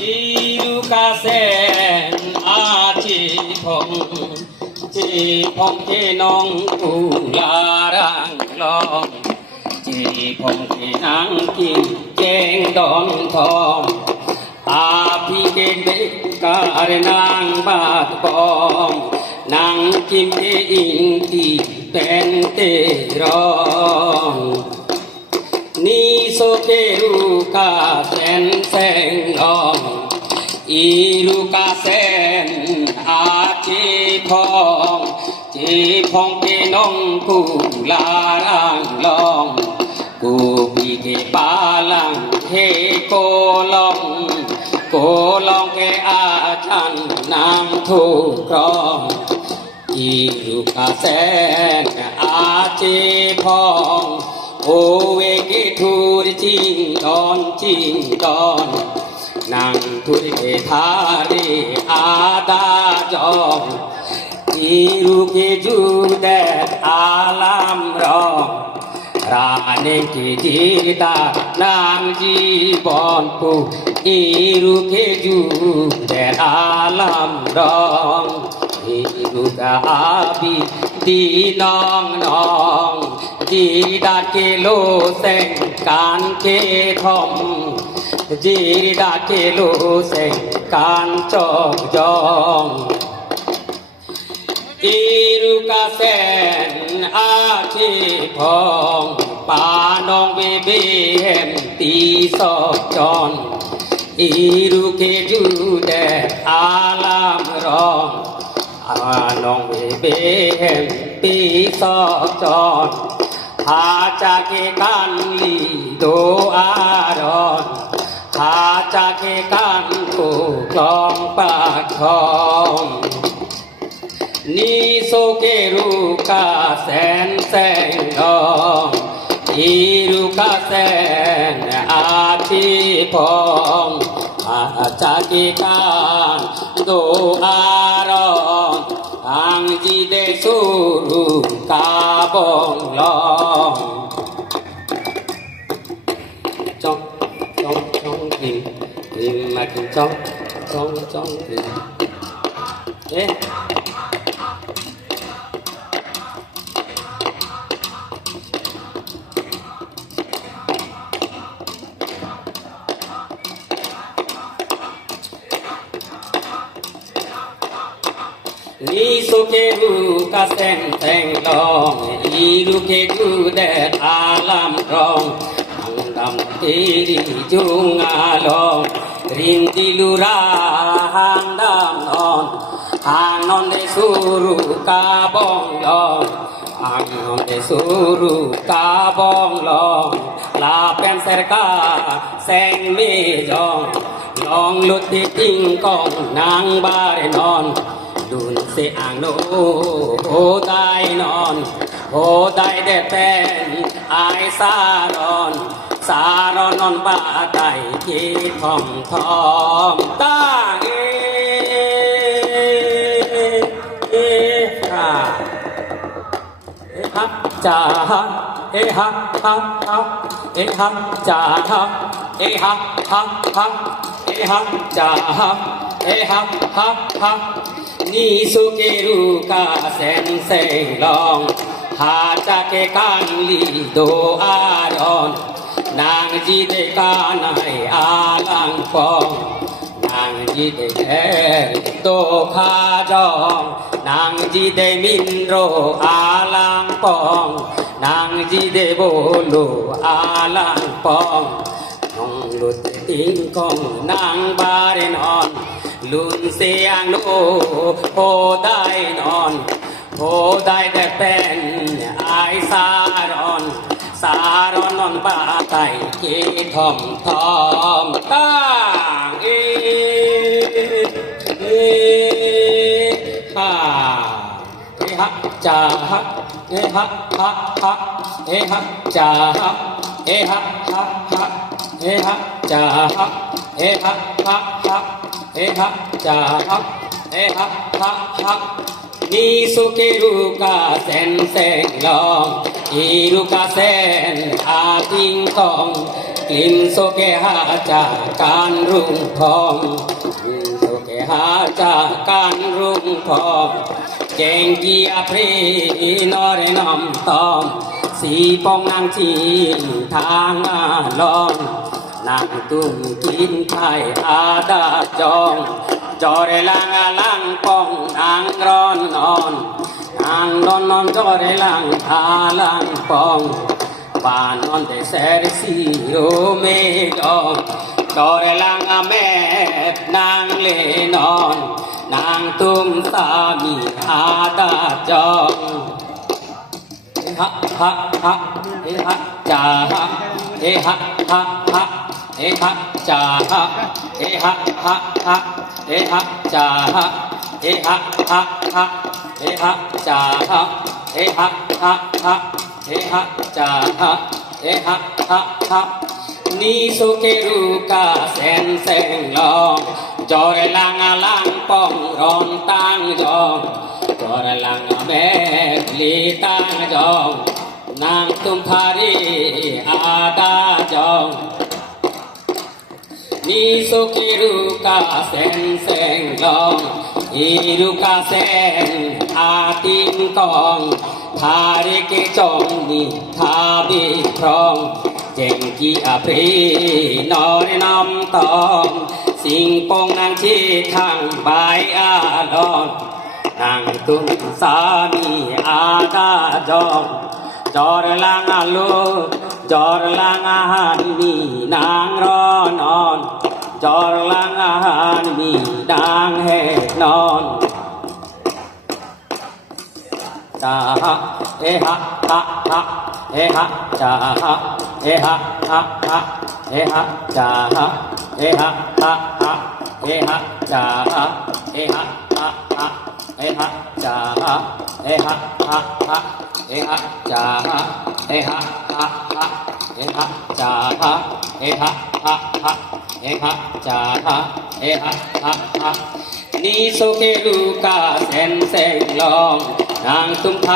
iru kasen aci phong ke nong ularang long chi phong ke nang kim keng don thom api ke bekar nang bat bom nang kim ke ing ti ten te rong ni so ke ru ka sen sen long iru ka sen a chi phong ke nong ku la rang long ku bi ke pa lang he ko long ke a chan nam thu krong iru ka sen a chi phong ô về cái thu đi chinh đón nàng thu đi tha đi a da chong iru ke ju de alam rong ra nên ke ji da nam ji bon pu iru ke ju de alam rong iru ka abi di nong di da ke lo sen kan ke thom di da ke lo sen kan chok jong iru ka sen a chi phong pa nong be be hem ti so chon iru ke ju de alam rong nong be be hem ti so chon ha cha ke kan li do aron ha cha ke kan ku klong pa khom ni so ke ru ka sen sen long iru ka sen a chi phong ha cha ke kan do aron ang ji de su ru ka bong long trong tìm mà tìm trong tìm thế ni so ke ru ka sen sen long iru ke gu de alam rong dam te ri jung along rin di lura hang dam non de suru ka bong long hang non de suru ka bong long la pen ser ka seng me jong long lut ti ting kong nang bare non đun se ang no ho dai non ho dai de pen ai sa ron non ba dai ki thom ta ha cha ha ha cha ha ha ni so ke ru ka sen sen long ha cha ke kan li do aron nàng ji de ka nai a lang phong nàng ji de to kha dong nàng ji de min ro a lang phong nàng ji de bo lo a lang phong nong lut ting kong nàng ba re non lun siang no ho dai non de pen ai saron non ba tai ki thom ta ha cha ha cha ha cha cha ni so ke ru ka sen sen long iru ka sen a ting tong กลิ่นโสเกหาจากการรุ่งทองกลิ่นโสเกหาจากการรุ่งทองเก่งกีอาพรีนอเรนอมตอมสีปองนางจีนทางอาลองนางตุ้มกินไข่อาดาจองจอเรลังอาลังปองนางร้อนนอนนางนอนนอนจอเรลังอาลังปองป่านนอนแต่แสรสีโรเมกองจอเรลังอาแม่นางเลนอนนางตุ้มสามีอาดาจองฮะฮะฮะเฮฮะจาฮะเฮฮะฮะฮะเฮฮะจาฮะเฮฮะฮะฮะเฮฮะจาฮะเฮฮะฮะฮะเฮฮะจาฮะเฮฮะฮะฮะเฮฮะจาฮะเฮฮะฮะฮะนี่สุเกรุกาเซนเซงลองจอเรลังอาลังปองรอนตังจองจอเรลังอาแม่ลีตังจองนางตุมทารีอาดาจองนี่สุเกรุกาเซนเซงลองอีรุกาเซนอาติงกองทาริเกจองนี่ทาบิพรองเจงกีอาพรีนอเรนอมตอมสิงปงนางชีทางใบอาลอนนางตุ้มสามีอาดาจองจอรลังอาลูจอรลังอาหารมีนางรอนอนจอรลังอาหารมีนางเฮนอนจาฮะเฮฮะฮะฮะเฮฮะจาฮะเฮฮะฮะฮะเฮฮะจาฮะเฮฮะฮะฮะเฮฮะจาฮะเฮฮะฮะฮะเฮฮะจาฮะเฮฮะฮะฮะเฮฮะจาฮะเฮฮะฮะฮะเฮฮะจาฮะเฮฮะฮะฮะเฮฮะจาฮะเฮฮะฮะฮะนี่สุเกรุกาเซนเซงลองนางตุมท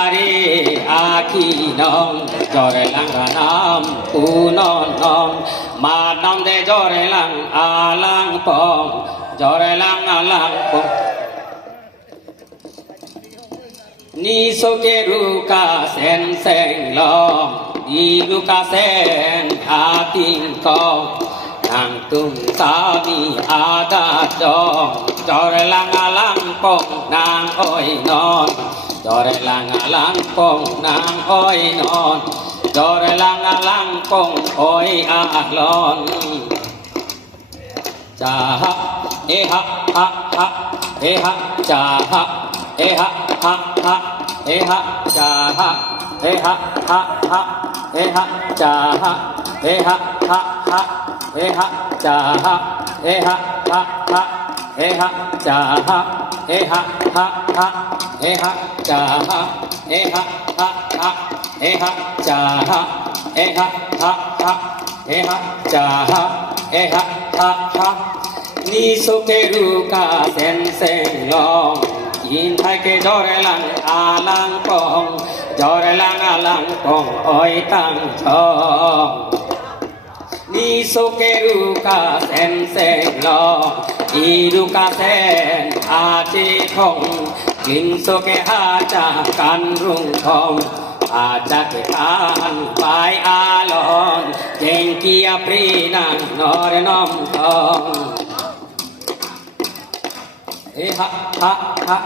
ารีอาคีน้องจอเรลังกานามปูนอนน้องมาดำเดจอเรลังอาลังปองจอเรลังอาลังปองนี่สุเกรุกาเซนเซงลองอีรุกาเซนอาติงกองนางตุ้มสามีอาดาจองจอเรลังอาลังปองนางอ้อยนอนจอเรลังอาลังปองนางอ้อยนอนจอเรลังอาลังปองอ้อยอาลอนจาฮะเอฮะฮะฮะเอฮะจาฮะเอฮะฮะฮะเอฮะจาฮะเอฮะฮะฮะเอฮะจาฮะเอฮะฮะฮะเอฮะจาฮะเอฮะฮะฮะเอฮะจาฮะเอฮะฮะฮะเอฮะจาฮะเอฮะฮะฮะเอฮะจาฮะเอฮะฮะฮะเอฮะจาฮะเอฮะฮะฮะนี่สุเกรุกาเซนเซงลองกินไทยเกจอเรลังอาลังปองจอเรลังอาลังปองอ้อยตั้งชองนี่สุเกรุกาเซนเซงลองอีรุกาเซนอาจีทองกินสุเกหาจากกันรุ่งทองอาจากเกทานไปอาลอนเจงกีอาปรีนังนอเรนอมทองเฮฮะฮะฮะ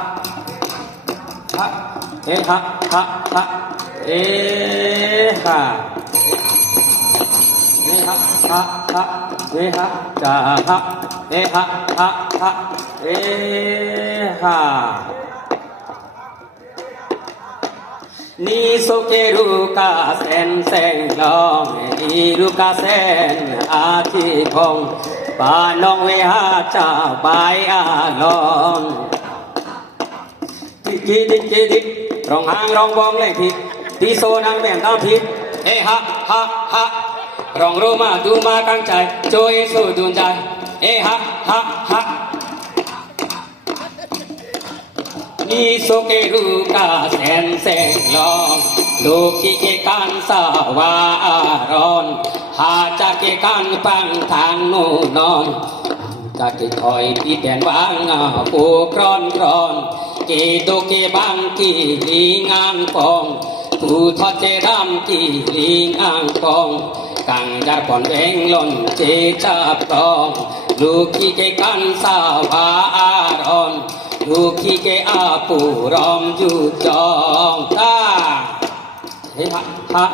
ฮะเฮฮะฮะฮะเอฮะเฮฮะฮะฮะเฮฮะจาฮะเฮฮะฮะฮะเอฮะนี่สุเกรุกาเซนเซงลองอีรุกาเซนอาทิพงปานองเวหาเจ้าไปอาลอนทิจิดิจิดิรองหางรองบองเลยทิที่โซนังแม่นตามทิเฮฮะฮะฮะรองรู้มาดูมากังใจโจยสู้ดุนใจเฮฮะฮะฮะนี่สุเกรุกาเซนเซงลอง ลูกขี้เกกันสวารอนหาจากเกกันปังทางโน่นอนจากเกคอยที่แดนวางปูกรอนกรอนเกโดเกบังกีลิงอังปองปูทอดเจรำกีลิงอังปองกังยาปอนเวงลนเจจับตองลูกขี้เกกันสวารอนลูกขี้เกอาปูรอมอยู่จองตาเฮ้ยฮะ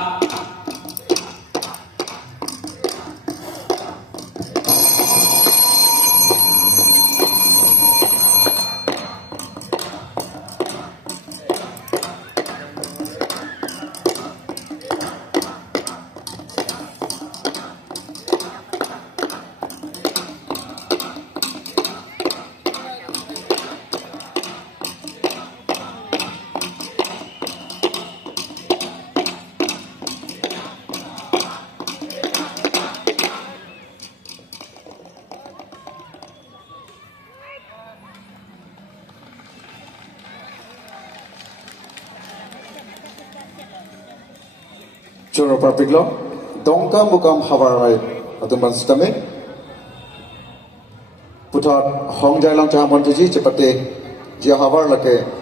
Choro Parpiglo, Dongka Mukam Havarai, Atumban Stame, Putat Hongjai Lang Chahamontaji, Chapate, Jahavar Lake,